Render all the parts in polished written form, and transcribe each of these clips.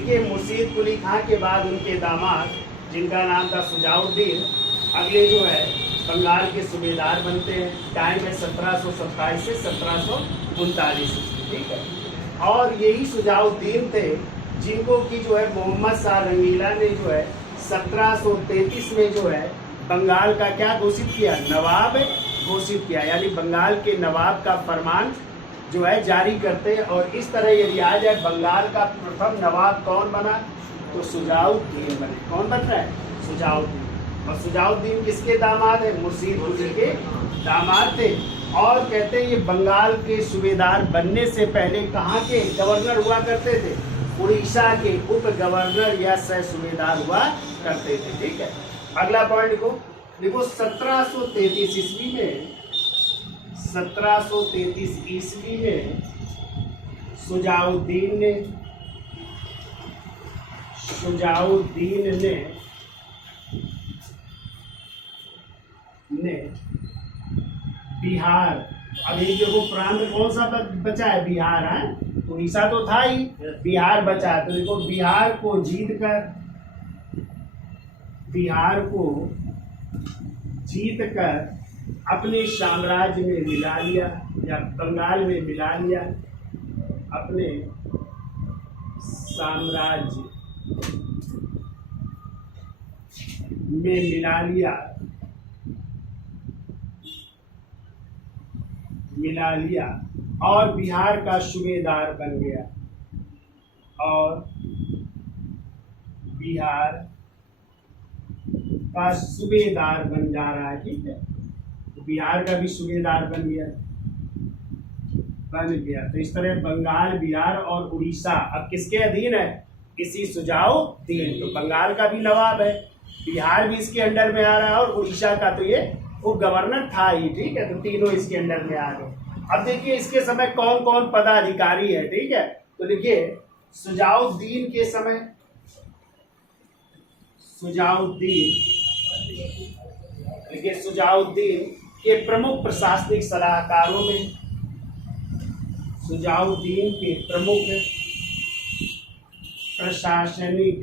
देखिए मुर्शीद कुली खां के बाद उनके दामाद जिनका नाम था शुजाउद्दीन अगले जो है बंगाल के सूबेदार बनते हैं। टाइम है 1727 से 1739, ठीक है। और यही शुजाउद्दीन थे जिनको कि जो है मोहम्मद शाह रंगीला ने जो है 1733 में जो है बंगाल का क्या घोषित किया, नवाब घोषित किया, यानी बंगाल के नवाब का फरमान जो है जारी करते हैं। और इस तरह यदि आ जाए बंगाल का प्रथम नवाब कौन बना, तो शुजाउद्दीन बने। कौन बन रहा है, शुजाउद्दीन। और शुजाउद्दीन किसके दामाद है, मुर्शीद कुली के दामाद थे। और कहते हैं ये बंगाल के सूबेदार बनने से पहले कहाँ के गवर्नर हुआ करते थे, उड़ीसा के उप गवर्नर या सह सूबेदार हुआ करते थे, ठीक है। अगला पॉइंट देखो 1733 ईस्वी में 1733 ईस्वी में शुजाउद्दीन ने बिहार, अभी देखो प्रांत कौन सा बचा है, बिहार है, उड़ीसा तो था ही, बिहार बचा है। तो देखो बिहार को जीत कर अपने साम्राज्य में मिला लिया, या बंगाल में मिला लिया, अपने साम्राज्य में मिला लिया और बिहार का सूबेदार बन गया, और बिहार का सूबेदार बन जा रहा है, ठीक है। तो बिहार का भी सूबेदार बन गया। तो इस तरह बंगाल, बिहार और उड़ीसा अब किसके अधीन है, इसी शुजाउद्दीन। तो बंगाल का भी नवाब है, बिहार भी इसके अंडर में आ रहा है, और उड़ीसा का तो ये उप गवर्नर था ही, ठीक है। तो तीनों इसके अंडर में आ गए। अब देखिए इसके समय कौन कौन पदाधिकारी है, ठीक है। तो देखिए शुजाउद्दीन के समय शुजाउद्दीन के प्रमुख प्रशासनिक सलाहकारों में, शुजाउद्दीन के प्रमुख प्रशासनिक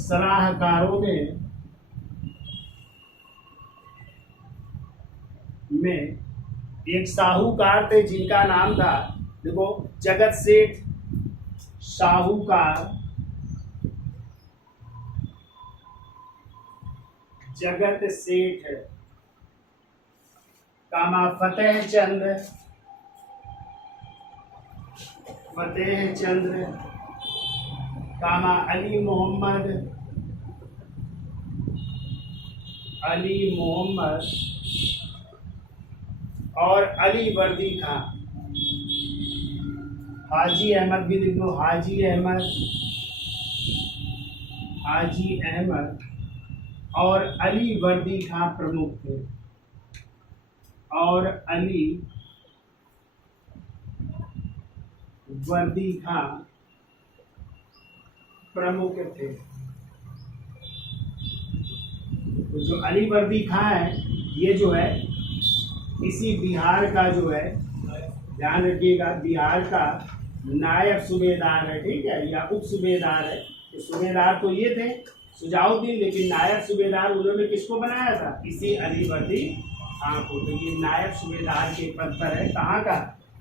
सलाहकारों में एक साहूकार थे जिनका नाम था, देखो जगत सेठ साहूकार, जगत सेठ कामा फतेह चंद्र कामा अली मोहम्मद और अली वर्दी खां, हाजी अहमद भी लिख लो, हाजी अहमद और अली वर्दी खां प्रमुख थे, और अली वर्दी खां प्रमुख थे। तो जो अली वर्दी खां है ये जो है इसी बिहार का जो है, ध्यान रखिएगा, बिहार का नायब सूबेदार है, ठीक है, या उप सूबेदार है। तो सूबेदार तो ये थे शुजाउद्दीन, लेकिन नायब सूबेदार उन्होंने किसको बनाया था, इसी अली वर्दी खां को। तो ये नायब सूबेदार के पद पर है, कहाँ का,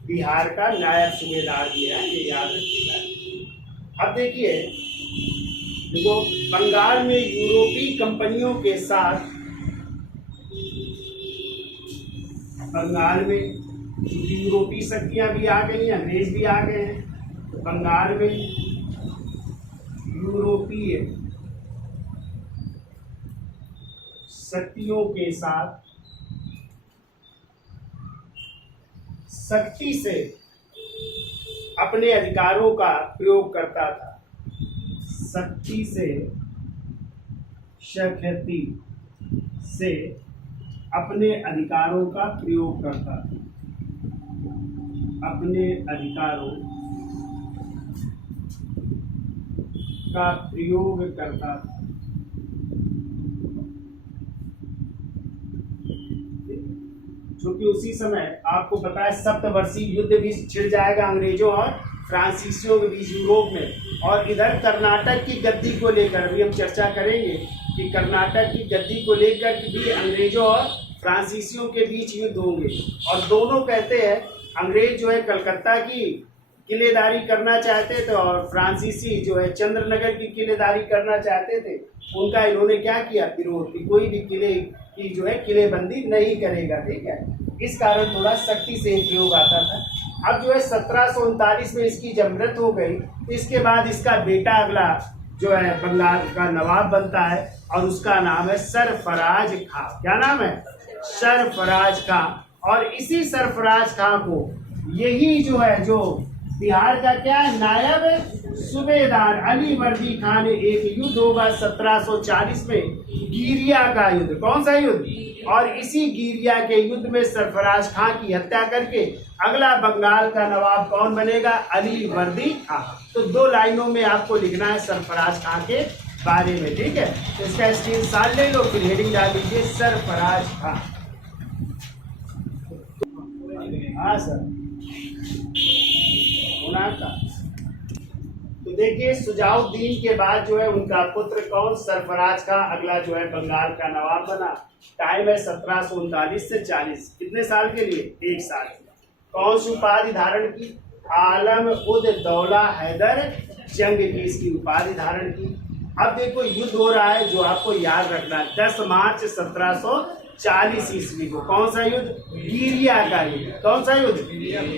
बिहार का नायब सूबेदार भी है, ये याद रखिएगा। अब देखो बंगाल में यूरोपीय कंपनियों के साथ, बंगाल में यूरोपीय शक्तियां भी आ गई हैं, अंग्रेज भी आ गए हैं। तो बंगाल में यूरोपीय शक्तियों के साथ सख्ती से अपने अधिकारों का प्रयोग करता था, सख्ती से अपने अधिकारों का प्रयोग करता था, अपने अधिकारों का प्रयोग करता था। क्योंकि उसी समय आपको पता है सप्तवर्षीय युद्ध भी छिड़ जाएगा अंग्रेजों और फ्रांसीसियों के बीच यूरोप में। और इधर कर्नाटक की गद्दी को लेकर भी हम चर्चा करेंगे कि कर्नाटक की गद्दी को लेकर भी अंग्रेजों और फ्रांसीसियों के बीच युद्ध होंगे। और दोनों कहते हैं, अंग्रेज जो है कलकत्ता की किलेदारी करना चाहते थे और फ्रांसीसी जो है चंद्रनगर की किलेदारी करना चाहते थे। उनका इन्होंने क्या किया, विरोध कि कोई भी किले की जो है किलेबंदी नहीं करेगा, ठीक है। इस कारण थोड़ा सख्ती से प्रयोग आता था। अब जो है 1739 में इसकी जब मृत्यु हो गई, तो इसके बाद इसका बेटा अगला जो है बंगाल का नवाब बनता है और उसका नाम है सरफराज खां। क्या नाम है? सरफराज खां। और इसी सरफराज खां को यही जो है जो बिहार का क्या है नायब सूबेदार अली वर्दी खान ने एक युद्ध होगा 1740 में, गिरिया का युद्ध। कौन सा युद्ध? और इसी गिरिया के युद्ध में सरफराज खां की हत्या करके अगला बंगाल का नवाब कौन बनेगा? अली वर्दी खां। तो 2 लाइनों में आपको लिखना है सरफराज खां के बारे में, ठीक है। तो इसका स्क्रीनशॉट ले लो, फिर हेडिंग डाल दीजिए सरफराज खां। हाँ सर, तो देखिए सुजाउद्दीन के बाद जो है उनका पुत्र कौन? सरफराज खां अगला जो है बंगाल का नवाब बना। टाइम है 1739 से 40। कितने साल के लिए? 1 साल। कौन सी उपाधि धारण की? आलम उद दौला हैदर जंग की इसकी उपाधि धारण की। अब देखो युद्ध हो रहा है जो आपको याद रखना है 10 मार्च 1740 ईस्वी को। कौन सा युद्ध? गिरिया का युद्ध। कौन सा युद्ध?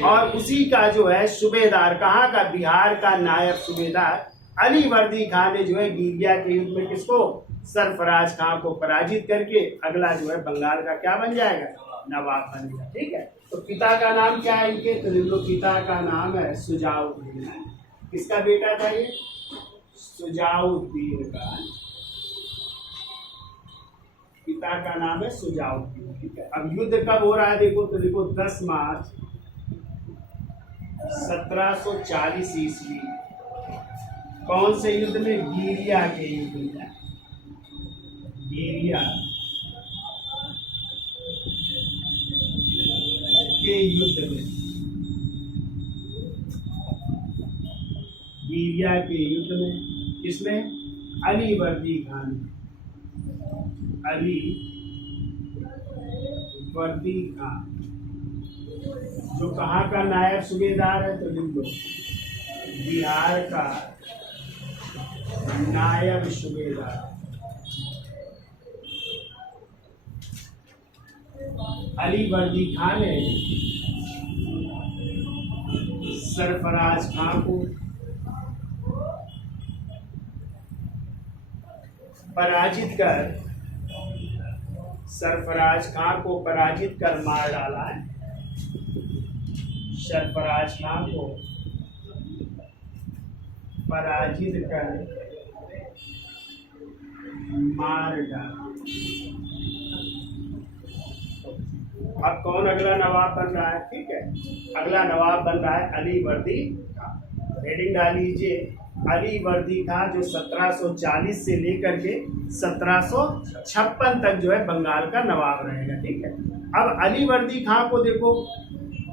और उसी का जो है सूबेदार कहाँ का? बिहार का नायब सूबेदार अली वर्दी खान ने जो है गिरिया के युद्ध में किसको? सरफराज खां को पराजित करके अगला जो है बंगाल का क्या बन जाएगा? नवाब बनेगा, ठीक है। तो पिता का नाम क्या है इनके? तो इनको पिता का नाम है सुजाउद्दीन। किसका बेटा था ये? सुजाउद्दीन का पिता का नाम है सुजाउद्दीन, ठीक है। अब युद्ध कब हो रहा है देखो, तो देखो 10 मार्च 1740 ईस्वी। कौन से युद्ध में? गिरिया के युद्ध में। गिरिया के युद्ध में। गिरिया के युद्ध में किसने? अली वर्दी खान। अली वर्दी खान जो कहाँ का नायब सूबेदार है? तो लिख लो बिहार का नायब सूबेदार अली वर्दी खान ने सरफराज खां को पराजित कर मार डाला है। सरफराज खां को पराजित कर मार डाला। अब कौन अगला नवाब बन रहा है? ठीक है, अगला नवाब बन रहा है अली वर्दी खां। हेडिंग डाल लीजिए अली वर्दी खां जो 1740 से लेकर के 1756 तक जो है बंगाल का नवाब रहेगा, ठीक है। अब अली वर्दी खां को देखो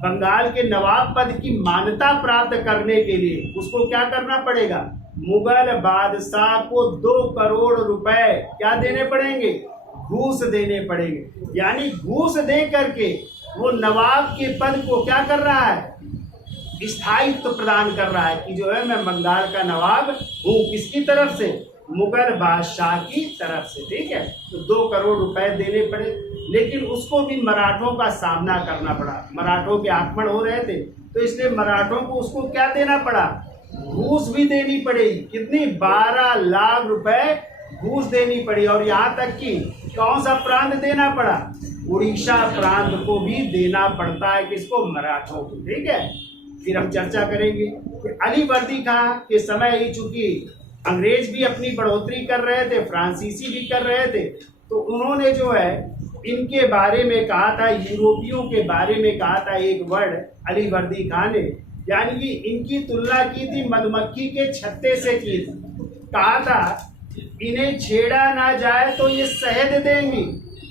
बंगाल के नवाब पद की मान्यता प्राप्त करने के लिए उसको क्या करना पड़ेगा? मुगल बादशाह को 2 करोड़ रुपए क्या देने पड़ेंगे? घूस देने पड़ेंगे। यानी घूस दे करके वो नवाब के पद को क्या कर रहा है? स्थायित्व प्रदान कर रहा है कि जो है मैं बंगाल का नवाब हूँ। किसकी तरफ से? मुगल बादशाह की तरफ से, ठीक है। तो 2 करोड़ रुपए देने पड़े, लेकिन उसको भी मराठों का सामना करना पड़ा। मराठों के आक्रमण हो रहे थे, तो इसलिए मराठों को उसको क्या देना पड़ा? घूस भी देनी पड़ेगी। कितनी? 12 लाख रुपए घूस देनी पड़ी। और यहाँ तक कि कौन सा प्रांत देना पड़ा? उड़ीसा प्रांत को भी देना पड़ता है। किसको? मराठों को, ठीक है। फिर हम चर्चा करेंगे कि अली वर्दी खां के समय ही चूंकि अंग्रेज भी अपनी बढ़ोतरी कर रहे थे, फ्रांसीसी भी कर रहे थे, तो उन्होंने जो है इनके बारे में कहा था, यूरोपियों के बारे में कहा था एक वर्ड अली वर्दी खां ने, यानी कि इनकी तुलना की थी मधुमक्खी के छत्ते से की थी। कहा था इन्हें छेड़ा ना जाए तो ये शहद देंगी,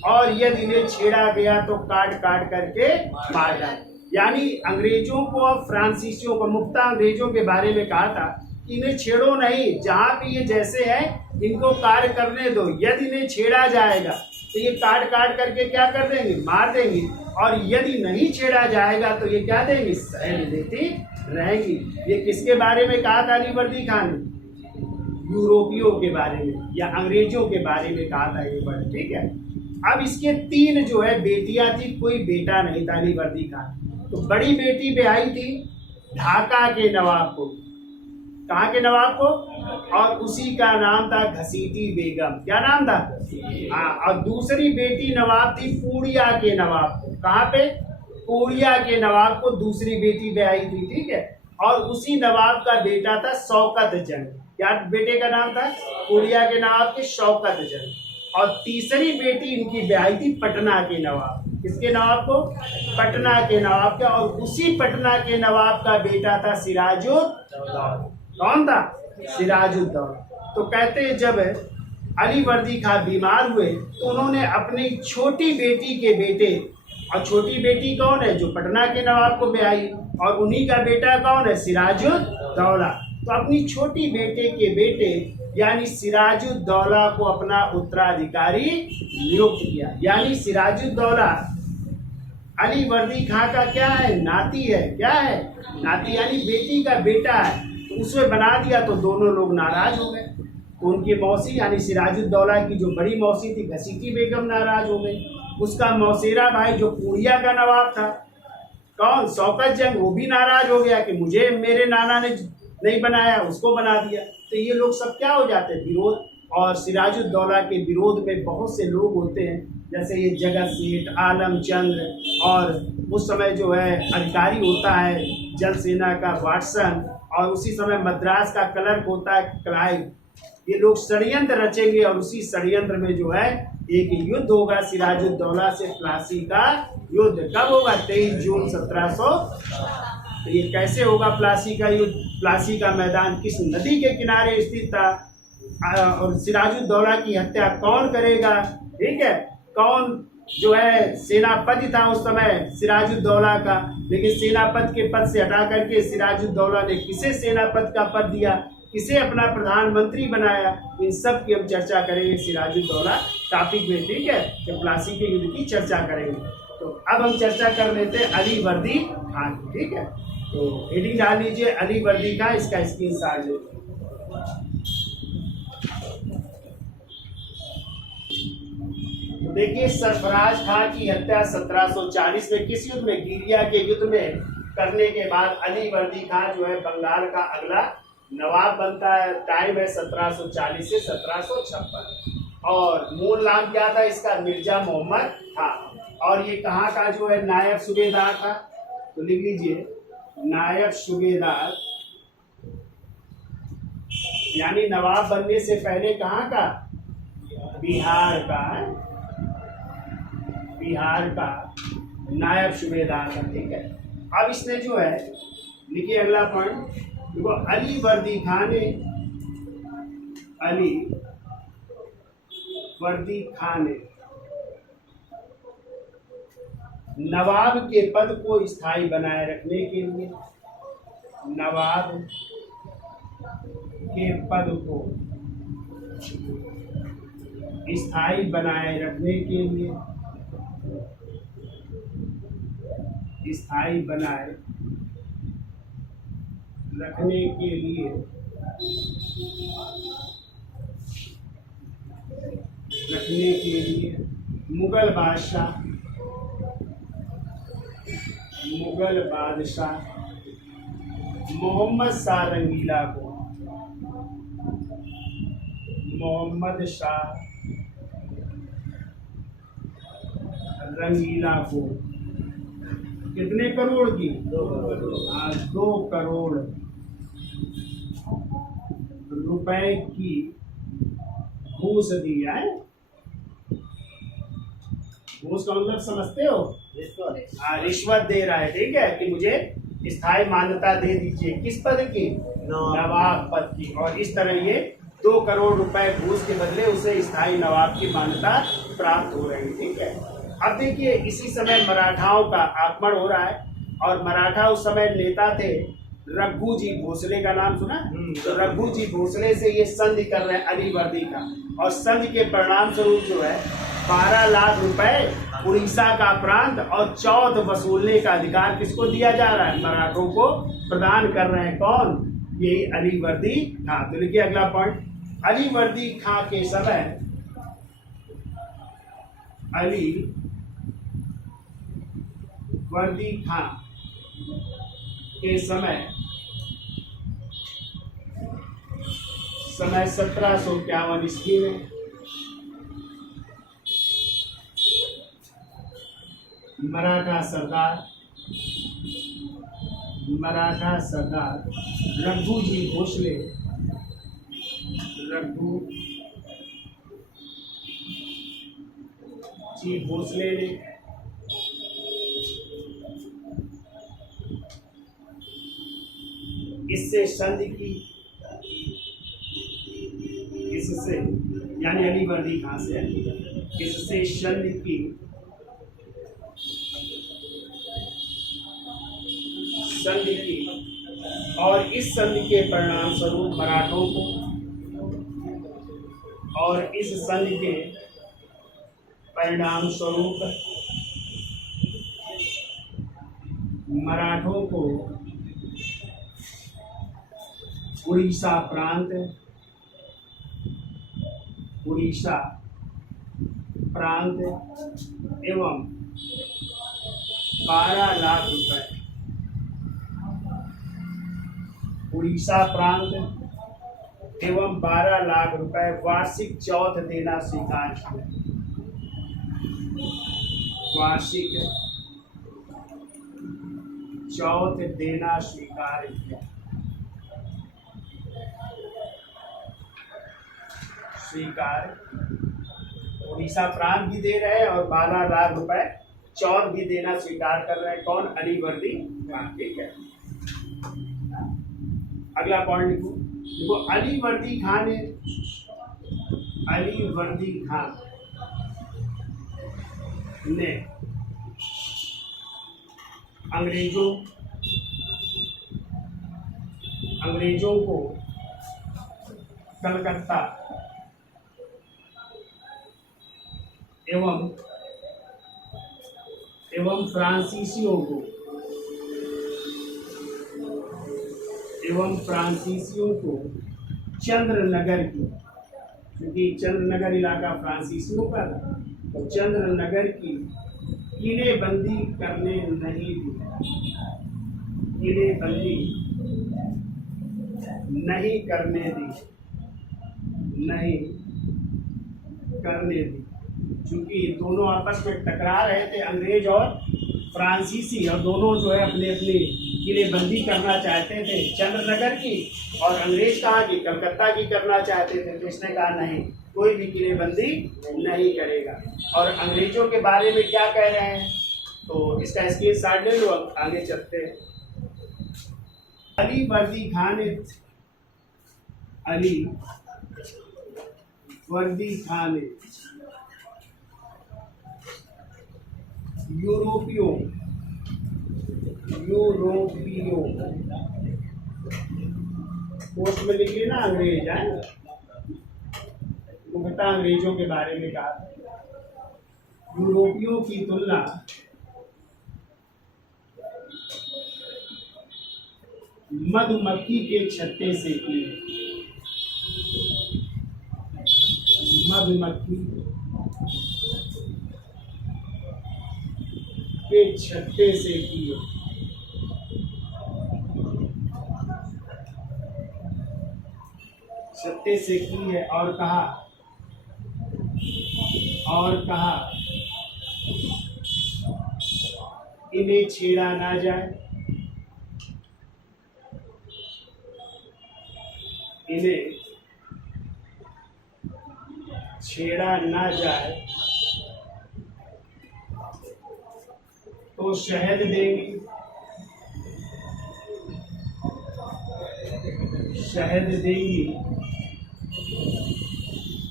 और यदि इन्हें छेड़ा गया तो काट काट करके मार डाल। यानी अंग्रेजों को और फ्रांसीसियों को, मुक्ता अंग्रेजों के बारे में कहा था कि इन्हें छेड़ो नहीं, जहाँ भी ये जैसे हैं इनको कार्य करने दो, यदि इन्हें छेड़ा जाएगा तो ये काट काट करके क्या कर देंगे, मार देंगे, और यदि नहीं छेड़ा जाएगा तो ये क्या देंगे, सहन देती रहेंगी। ये किसके बारे में कहा था अलीवर्दी खान ने? यूरोपियों के बारे में या अंग्रेजों के बारे में कहा था ये वर्ड, ठीक है। अब इसके 3 जो है बेटियां थी, कोई बेटा नहीं था अलीवर्दी खान। तो बड़ी बेटी ब्याही थी ढाका के नवाब को, कहाँ के नवाब को, और उसी का नाम था घसीटी बेगम। क्या नाम था? हाँ। और दूसरी बेटी नवाब थी पूर्णिया के नवाब को, कहाँ पे, पूर्णिया के नवाब को दूसरी बेटी ब्याही थी, ठीक है। और उसी नवाब का बेटा था शौकत जंग। क्या बेटे का नाम था? पूर्णिया के नवाब के शौकत जंग। और तीसरी बेटी इनकी ब्याही थी पटना के नवाब। किसके नवाब को? पटना के नवाब का। और उसी पटना के नवाब का बेटा था सिराजुद्दौला। कौन था? सिराजुद्दौला। तो कहते हैं जब अलीवर्दी खां बीमार हुए तो उन्होंने अपनी छोटी बेटी के बेटे, और छोटी बेटी कौन है? जो पटना के नवाब को ब्याही, और उन्हीं का बेटा कौन है? सिराजुद्दौला। तो अपनी छोटी बेटे के बेटे यानी सिराजुद्दौला को अपना उत्तराधिकारी नियुक्त किया। यानी सिराजुद्दौला अलीवर्दी खां का क्या है? नाती है। क्या है? नाती, यानी बेटी का बेटा है। तो उसमें बना दिया तो दोनों लोग नाराज हो गए। तो उनकी मौसी यानी सिराजुद्दौला की जो बड़ी मौसी थी घसीटी बेगम नाराज हो गई। उसका मौसेरा भाई जो पूर्णिया का नवाब था, कौन? शौकत जंग, वो भी नाराज हो गया कि मुझे मेरे नाना ने नहीं बनाया, उसको बना दिया। तो ये लोग सब क्या हो जाते हैं? विरोध। और सिराजुद्दौला के विरोध में बहुत से लोग होते हैं, जैसे ये जगत सेठ, आलमचंद्र, और उस समय जो है अधिकारी होता है जल सेना का वाटसन, और उसी समय मद्रास का क्लर्क होता है क्लाइव। ये लोग षड्यंत्र रचेंगे और उसी षड्यंत्र में जो है एक युद्ध होगा सिराजुद्दौला से, प्लासी का युद्ध। कब होगा? 23 जून 1700। तो ये कैसे होगा प्लासी का युद्ध? प्लासी का मैदान किस नदी के किनारे स्थित था, और सिराजुद्दौला की हत्या कौन करेगा, ठीक है। कौन जो है सेनापति था उस समय सिराजुद्दौला का, लेकिन सेनापति के पद से हटा करके सिराजुद्दौला ने किसे सेनापति का पद दिया, किसे अपना प्रधानमंत्री बनाया, इन सब की हम चर्चा करेंगे सिराजुद्दौला टॉपिक में, ठीक है। तो प्लासी के युद्ध की चर्चा करेंगे। तो अब हम चर्चा कर लेते हैं अलीवर्दी खान, ठीक है। तो हेडिंग डाल लीजिए अलीवर्दी खान, इसका स्क्रीनशॉट लीजिए। तो देखिए सरफराज खान की हत्या 1740 में किस युद्ध में? गिरिया के युद्ध में करने के बाद अलीवर्दी खान जो है बंगाल का अगला नवाब बनता है। टाइम है 1740 से 1756। और मूल नाम क्या था इसका? मिर्जा मोहम्मद खान। और ये कहाँ का जो है नायब सूबेदार था? तो लिख लीजिए नायब सूबेदार, यानी नवाब बनने से पहले कहाँ का? बिहार का, बिहार का नायब सूबेदार था, ठीक है। अब इसने जो है लिखिए अगला पॉइंट, देखो अलीवर्दी खान ने, अलीवर्दी खान ने नवाब के पद को स्थायी बनाए रखने के लिए, नवाब के पद को स्थायी बनाए रखने के लिए, स्थायी बनाए रखने के लिए मुगल बादशाह मोहम्मद शाह रंगीला को, मोहम्मद शाह रंगीला को कितने करोड़ की? 2 करोड़ रुपए की घूस दी है। घूस का मतलब समझते हो? रिश्वत दे रहा है, ठीक है, कि मुझे स्थायी मान्यता दे दीजिए। किस पद की? नवाब पद की। और इस तरह ये 2 करोड़ रुपए घूस के बदले उसे स्थायी नवाब की मान्यता प्राप्त हो रही। ठीक है, अब देखिए इसी समय मराठाओं का आक्रमण हो रहा है और मराठा उस समय नेता थे रघुजी भोसले का नाम सुना? तो रघुजी भोसले से ये संधि कर रहे हैं अलीवर्दी का, और संधि के परिणाम स्वरूप जो है 12 लाख रुपए उड़ीसा का प्रांत और चौथ वसूलने का अधिकार किसको दिया जा रहा है? मराठों को प्रदान कर रहे हैं। कौन? यही अलीवर्दी खां। तो लिखिए अगला पॉइंट, अलीवर्दी खां के समय, अलीवर्दी खां के समय 1751 ईस्वी में मराठा सरदार रघुजी भोसले ने इससे संधि की, इससे यानी अलीवर्दी खां से इससे संधि की, और इस संधि के परिणाम स्वरूप मराठों को, और इस संधि के परिणाम स्वरूप मराठों को उड़ीसा प्रांत एवं 12 लाख रुपए, उड़ीसा प्रांत एवं 12 लाख रुपए वार्षिक चौथ देना स्वीकार किया। वार्षिक चौथ देना स्वीकार किया। उड़ीसा प्रांत भी दे रहे हैं और 12 लाख रुपए चौथ भी देना स्वीकार कर रहे हैं। कौन? अलीवर्दी खां। ठीक है, अगला पॉइंट लिखो। देखो अलीवर्दी खां ने अंग्रेजों को कलकत्ता एवं फ्रांसीसियों को चंद्रनगर की, क्योंकि चंद्रनगर इलाका फ्रांसीसियों का था, तो चंद्रनगर की किलेबंदी करने नहीं दी। क्योंकि दोनों आपस में टकरा रहे थे, अंग्रेज और फ्रांसीसी, और दोनों जो है अपने अपनी किलेबंदी करना चाहते थे चंद्रनगर की, और अंग्रेज कहाँ की? कलकत्ता की करना चाहते थे। तो इसने कहा नहीं, कोई भी किलेबंदी नहीं करेगा। और अंग्रेजों के बारे में क्या कह रहे हैं, तो इसका स्क्रीनशॉट ले लो, आगे चलते हैं। अलीवर्दी खान ने यूरोपियों पोस्ट में लिखिए ना, अंग्रेज है वो बता, अंग्रेजों के बारे में कहा यूरोपियों की तुलना मधुमक्खी के छत्ते से की। मधुमक्खी के छत्ते से की है, और कहा इन्हें छेड़ा ना जाए, तो शहद देंगी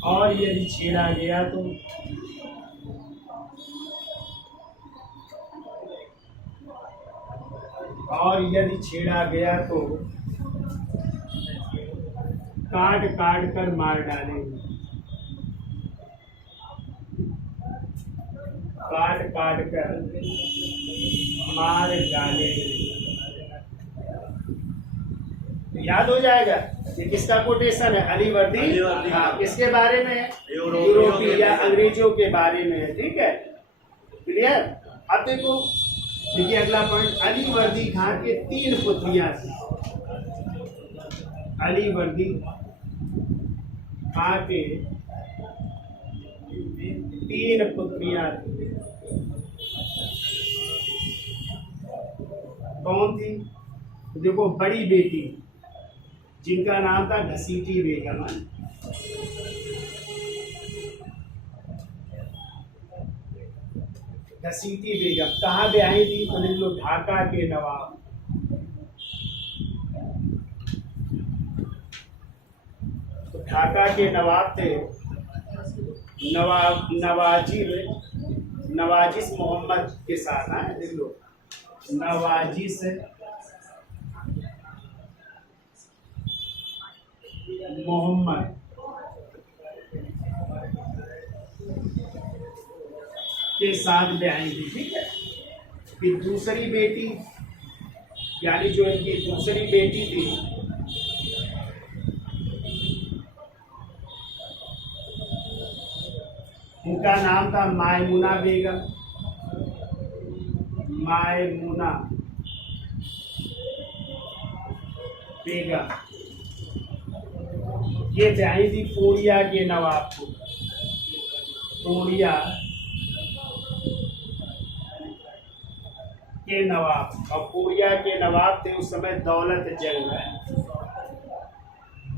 और यदि छेड़ा गया तो काट काट कर मार डालेंगे, काट काट कर मार डालेंगे। तो याद हो जाएगा ये किसका कोटेशन है? अलीवर्दी। हाँ, किसके बारे में है? यूरोपीय या अंग्रेजों के बारे में है। ठीक है, क्लियर। अब देखो, देखिए अगला पॉइंट, अलीवर्दी खां के 3 पुत्रियां थी। अलीवर्दी खां के 3 पुत्रियां थी। कौन थी? देखो, बड़ी बेटी जिनका नाम था घसीटी बेगम। घसीटी बेगम कहाँ ब्याही थी? तो लिख लो, ढाका के नवाब। तो ढाका के नवाब थे नवाजिश मोहम्मद के साथ। है, लिख लो, नवाजिश मोहम्मद के साथ ब्याही थी। ठीक है। फिर दूसरी बेटी, यानी जो इनकी दूसरी बेटी थी, उनका नाम था मायमुना बेगम। मायमुना बेगम ये ब्याही थी पूर्णिया के नवाब को। पूर्णिया के नवाब, और पूर्णिया के नवाब थे उस समय दौलत जंग। है,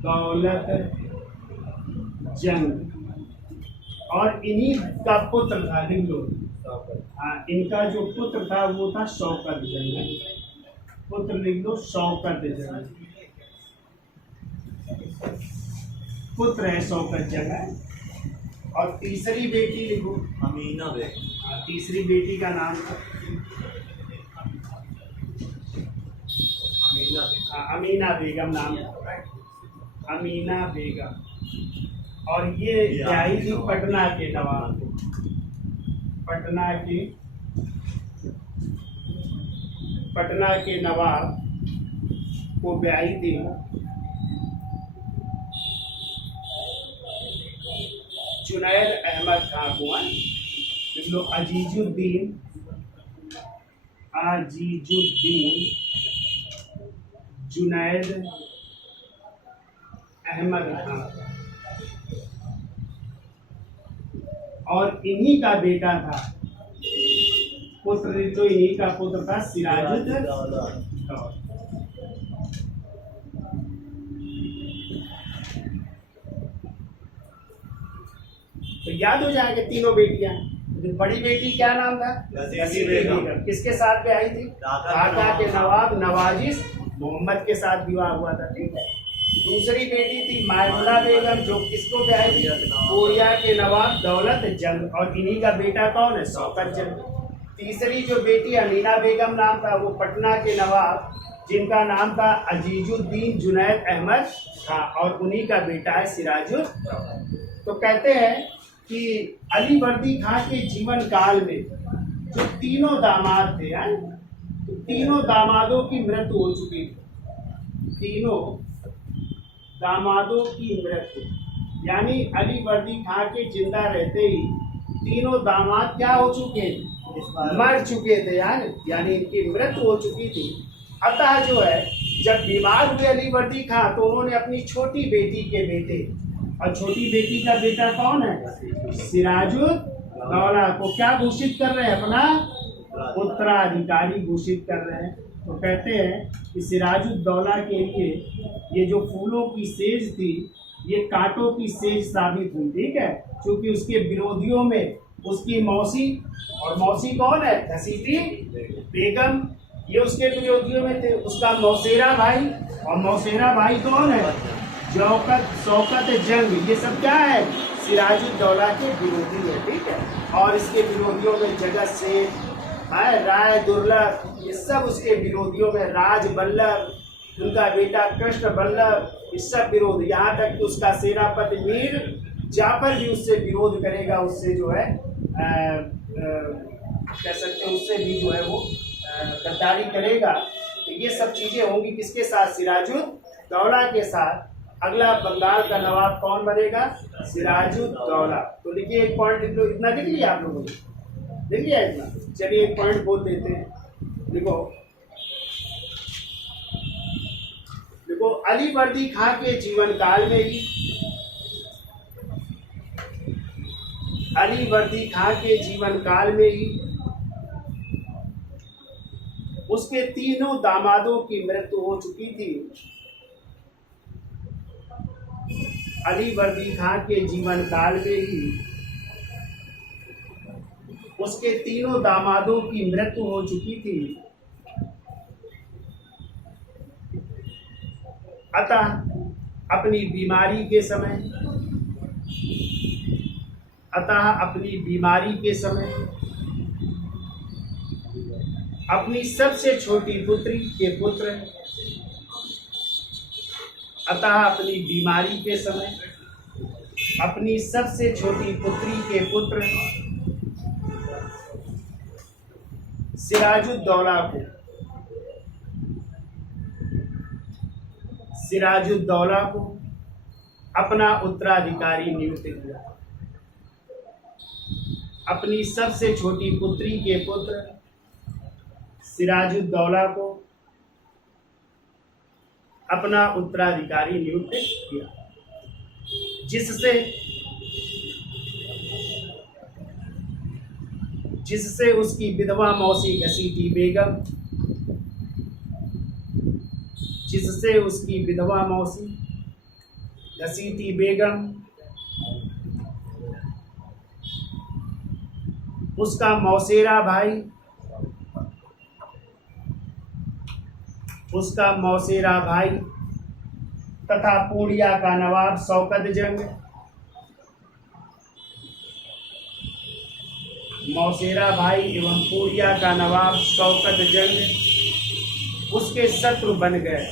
दौलत जंग। और इन्हीं का पुत्र था, लिख लो। हाँ, इनका जो पुत्र था वो था शौकत जंग। पुत्र लिख लो, शौकत जंग। पुत्र है शौकत जंग। और तीसरी बेटी लिखो, अमीना बेगम। तीसरी बेटी का नाम था अमीना बेगम नाम था। अमीना बेगम। और ये ब्याही थी पटना के नवाब। पटना के नवाब को ब्याही थी जुनैद अहमद खां को। लो, अजीजुद्दीन जुनैद अहमद खां। और इन्हीं का बेटा था, पुत्र तो इन्हीं का पुत्र था सिराजुद्दौला। तो याद हो जाएंगे तीनों बेटियां। बड़ी बेटी क्या नाम था? घसीटी बेगम। किसके साथ ब्याही थी? ढाका के नवाब नवाजिश मोहम्मद के साथ विवाह हुआ था। ठीक है। दूसरी बेटी थी मायमुना बेगम, जो किसको ब्याही थी? पूर्णिया के नवाब दौलत जंग। और इन्हीं का बेटा कौन है? शौकत जंग। तीसरी जो बेटी अमीना बेगम नाम था, वो पटना के नवाब जिनका नाम था अजीजुद्दीन जुनैद अहमद खां, और उन्हीं का बेटा है सिराजुद्दौला। तो कहते हैं कि अलीवर्दी खां के जीवन काल में जो तीनों दामाद थे, तो तीनों दामादों की मृत्यु हो चुकी थी। तीनों दामादों की मृत्यु, यानी अलीवर्दी खां के जिंदा रहते ही तीनों दामाद क्या हो चुके? मर चुके थे, यानी इनकी मृत्यु हो चुकी थी। अतः जो है, जब बीमार हुए अलीवर्दी खां तो उन्होंने अपनी छोटी बेटी के बेटे, और छोटी बेटी का बेटा कौन है? सिराजुद्दौला को क्या घोषित कर रहे हैं? अपना उत्तराधिकारी घोषित कर रहे हैं। तो कहते हैं कि सिराजुद्दौला के लिए ये जो फूलों की सेज थी, ये कांटों की सेज साबित हुई। ठीक है, क्योंकि उसके विरोधियों में उसकी मौसी, और मौसी कौन है? घसीटी बेगम, ये उसके विरोधियों में थे। उसका मौसेरा भाई, और मौसेरा भाई कौन है? शौकत जंग। ये सब क्या है? सिराजुद्दौला के विरोधी है, ठीक है। और इसके विरोधियों में जगत सेठ, राय दुर्लभ, ये सब उसके विरोधियों में, राज बल्लभ, उनका बेटा कृष्ण बल्लभ, ये सब विरोध। यहाँ तक कि उसका सेनापति मीर जाफर भी उससे विरोध करेगा, उससे जो है कह सकते हैं उससे भी जो है वो गद्दारी करेगा। तो ये सब चीजें होंगी किसके साथ? सिराजुद्दौला के साथ। अगला बंगाल का नवाब कौन बनेगा? सिराजुद्दौला। तो देखिए एक पॉइंट लिख लो, इतना लिख लिया आप लोगों ने? लिख लिया इतना? चलिए एक पॉइंट बोल देते हैं। देखो देखो अली वर्दी खां के जीवन काल में ही, अली वर्दी खां के जीवन काल में ही उसके तीनों दामादों की मृत्यु हो चुकी थी। अली वर्दी खां के जीवन काल में ही उसके तीनों दामादों की मृत्यु हो चुकी थी। अतः अपनी बीमारी के समय, अपनी सबसे छोटी पुत्री के पुत्र, अपनी बीमारी के समय अपनी सबसे छोटी पुत्री के पुत्र सिराजुद्दौला को अपना उत्तराधिकारी नियुक्त किया। अपनी सबसे छोटी पुत्री के पुत्र सिराजुद्दौला को अपना उत्तराधिकारी नियुक्त किया, जिससे उसकी विधवा मौसी घसीटी बेगम, उसका मौसेरा भाई तथा पूर्णिया का नवाब शौकत जंग, मौसेरा भाई एवं पूर्णिया का नवाब शौकत जंग उसके शत्रु बन गए।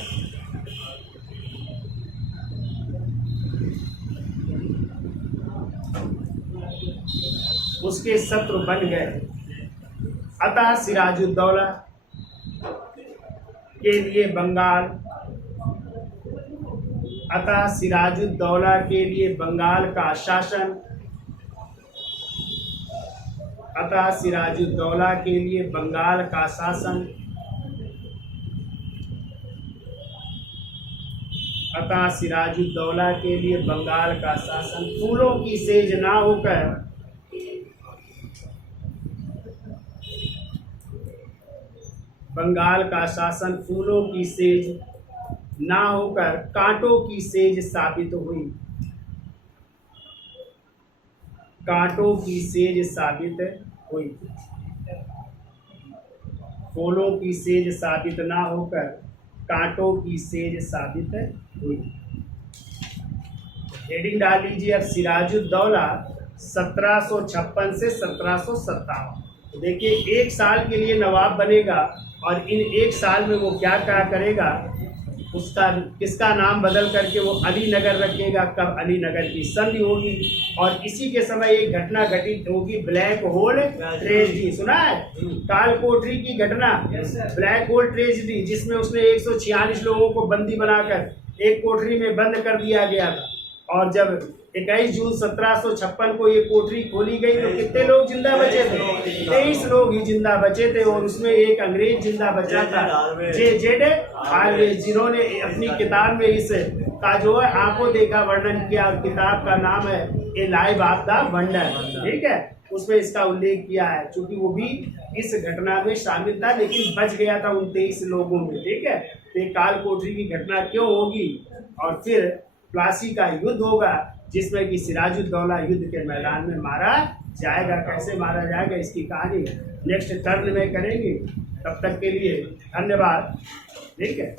अतः सिराजुद्दौला के लिए बंगाल का शासन फूलों की सेज ना होकर कांटों की सेज साबित हुई। फूलों की सेज साबित ना होकर कांटों की सेज साबित हुई। हेडिंग डाल लीजिए अब सिराजुद्दौला 1756 से 1757। देखिए एक साल के लिए नवाब बनेगा और इन एक साल में वो क्या करेगा, उसका किसका नाम बदल करके वो अलीनगर रखेगा। कब अलीनगर की संधि होगी और इसी के समय एक घटना घटित होगी, ब्लैक होल ट्रेजेडी। सुना है काल कोठरी की घटना, ब्लैक होल ट्रेजेडी, जिसमें उसने 146 लोगों को बंदी बनाकर एक कोठरी में बंद कर दिया गया था। और जब 21 जून 1756 को ये कोठरी खोली गई तो कितने लोग जिंदा बचे थे? 23 लोग ही जिंदा बचे थे और उसमें एक अंग्रेज जिंदा बचा था, जेड हार्वेज, जिन्होंने अपनी किताब में इस का जो है आंखों देखा वर्णन किया। और किताब का नाम है ए लाइफ ऑफ द वंडर, ठीक है। उसमें इसका उल्लेख किया है, क्योंकि वो भी इस घटना में शामिल था लेकिन बच गया था उन 23 लोगों में, ठीक है। तो काल कोठरी की घटना क्यों होगी और फिर प्लासी का युद्ध होगा जिसमें कि सिराजुद्दौला युद्ध के मैदान में मारा जाएगा। कैसे मारा जाएगा इसकी कहानी नेक्स्ट टर्न में करेंगे। तब तक के लिए धन्यवाद, ठीक है।